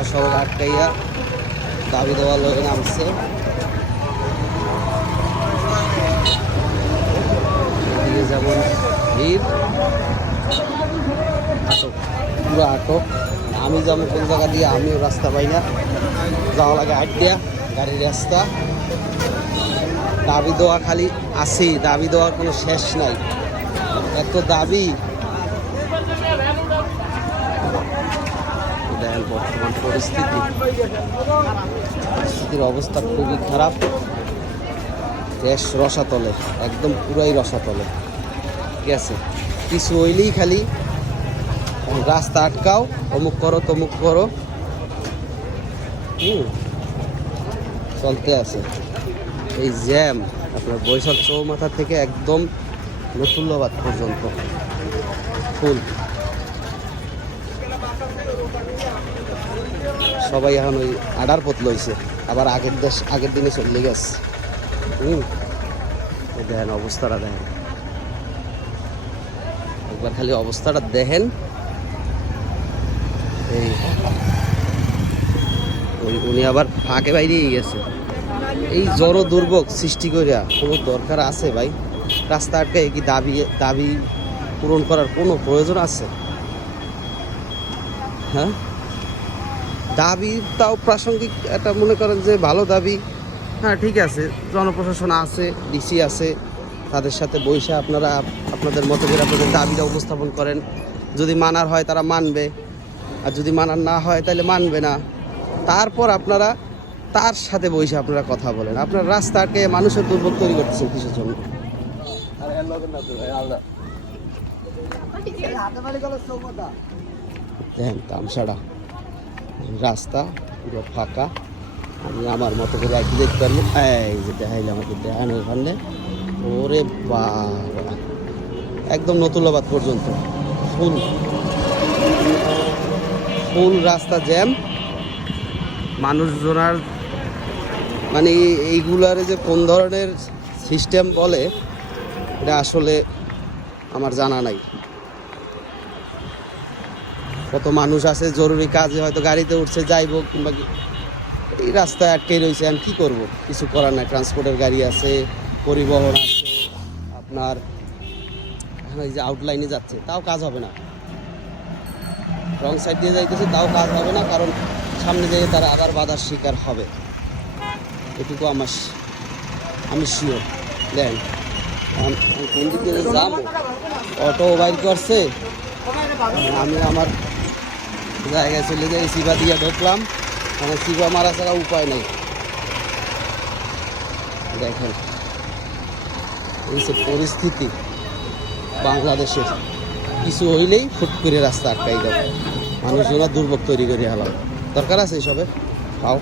আটকাইয়া দাবি দেওয়া লয়ে নামছে। যেমন ভিড়, আটক, পুরো আটক। আমি যেমন কোন জায়গা দিয়ে, আমিও রাস্তা পাই না। যাওয়া লাগে আড্ডিয়া গাড়ির রাস্তা। দাবি দেওয়া খালি আছেই দাবি দেওয়ার কোনো শেষ নাই। এত দাবি। দেখেন বর্তমান পরিস্থিতি। পরিস্থিতির অবস্থা খুবই খারাপ। দেশ রসাতলে, একদম পুরাই রসাতলে। ঠিক আছে? কিছু হইলেই খালি রাস্তা আটকাও, অমুক করো, তমুক করো। হুম, চলতে আছে। এই জ্যাম, আপনার বৈশাখ চৌমাথা থেকে একদম নতুল্লাবাদ পর্যন্ত। ফুল। সবাই এখন ওই আডার পথ লইছে, আবার আগের দেশ, আগের দিনে চলে গেছে। হুম? দেখেন অবস্থাটা দেখেন। একবার খালি অবস্থাটা দেখেন। এই উনি আবার ফাঁকে বাইরেই গেছে। এই জড় দুর্ভোগ সৃষ্টি করিয়া কোনো দরকার আছে ভাই? রাস্তা আটকে কি দাবি দাবি পূরণ করার কোনো প্রয়োজন আছে? হ্যাঁ? দাবি তাও প্রাসঙ্গিক একটা মনে করেন যে ভালো দাবি। হ্যাঁ ঠিক আছে। জনপ্রশাসন আছে ডিসি আছে, তাদের সাথে বৈশা আপনারা আপনাদের মতো করে আপনাদের দাবিটা উপস্থাপন করেন। যদি মানার হয় তারা মানবে। আর যদি মানার না হয় তাহলে মানবে না। তারপর আপনারা তার সাথে বসে আপনারা কথা বলেন। আপনার রাস্তাকে মানুষের দুর্ভোগ তৈরি করতেছেন কিসের জন্য। দেখেন তামসাটা রাস্তা, পুরো ফাঁকা। আমি আমার মতো করে একই দেখতে পারব। এই যে দেখাইলে আমাকে, দেখানো ওখানে ওরে বাবা। একদম নতুলাবাদ পর্যন্ত। ফুল। ফুল রাস্তা জ্যাম। মানুষজনার মানে এইগুলার যে কোন ধরনের সিস্টেম বলে, এটা আসলে আমার জানা নাই। কত মানুষ আছে, জরুরি কাজে হয়তো গাড়িতে উঠছে, যাইব কিংবা এই রাস্তায় আটকে রয়েছে আমি কী করব? কিছু করার নাই ট্রান্সপোর্টের গাড়ি আছে, পরিবহন আছে, আপনার এই যে আউটলাইনে যাচ্ছে, তাও কাজ হবে না। রং সাইড দিয়ে যাইতেছে, তাও কাজ হবে না, কারণ সামনে যেয়ে তারা আবার বাধার শিকার হবে। এটুকু আমার আমি শিওর দেন কোন দিক যাব? অটো বাইর করছে। আমি আমার জায়গায় চলে যাই সিবা দিয়ে ঢুকলাম। মানে সিবা মারা ছাড়া উপায় নেই। দেখেন, এই যে পরিস্থিতি বাংলাদেশের, কিছু হইলেই ফুট করে রাস্তা আটকাই যাবে মানুষজনের দুর্ভোগ তৈরি করে হলাম। দরকার আছে এসবের পাও।